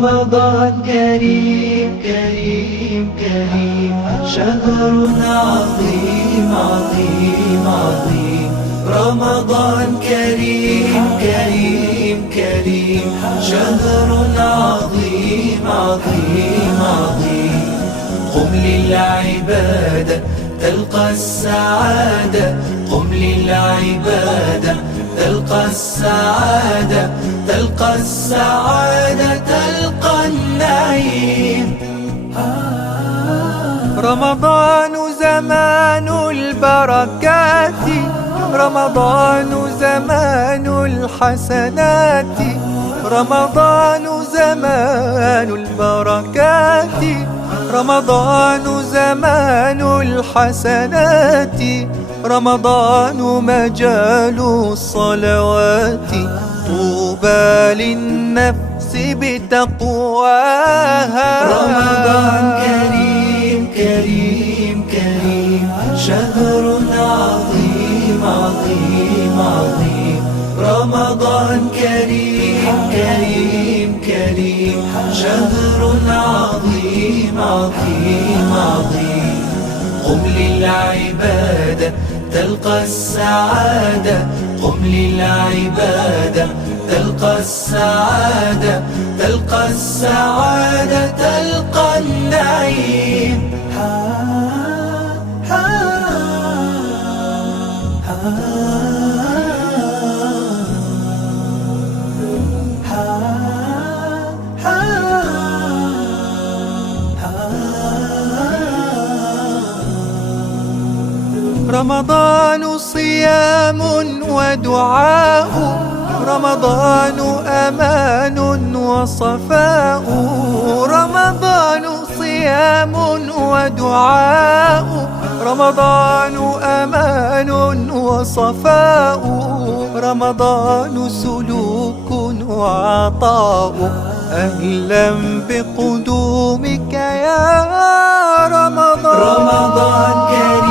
رمضان كريم كريم كريم، شهر عظيم عظيم عظيم. رمضان كريم كريم كريم، شهر عظيم عظيم عظيم. قم للعبادة تلقى السعادة، قم للعبادة تلقى السعادة، تلقى السعادة، تلقى النعيم. رمضان زمان البركات، رمضان زمان الحسنات، رمضان زمان البركات، رمضان زمان الحسنات، رمضان مجال الصلوات، طوبى للنفس بتقواها. رمضان كريم كريم كريم، شهر عظيم عظيم عظيم. رمضان كريم كريم كريم، شهر عظيم عظيم عظيم. قم للعبادة تلقى السعادة، قم للعبادة تلقى السعادة، تلقى السعادة، تلقى النعيم. رمضان صيام ودعاء، رمضان أمان وصفاء، رمضان صيام ودعاء، رمضان أمان وصفاء، رمضان سلوك وعطاء. أهلا بقدومك يا رمضان. رمضان كريم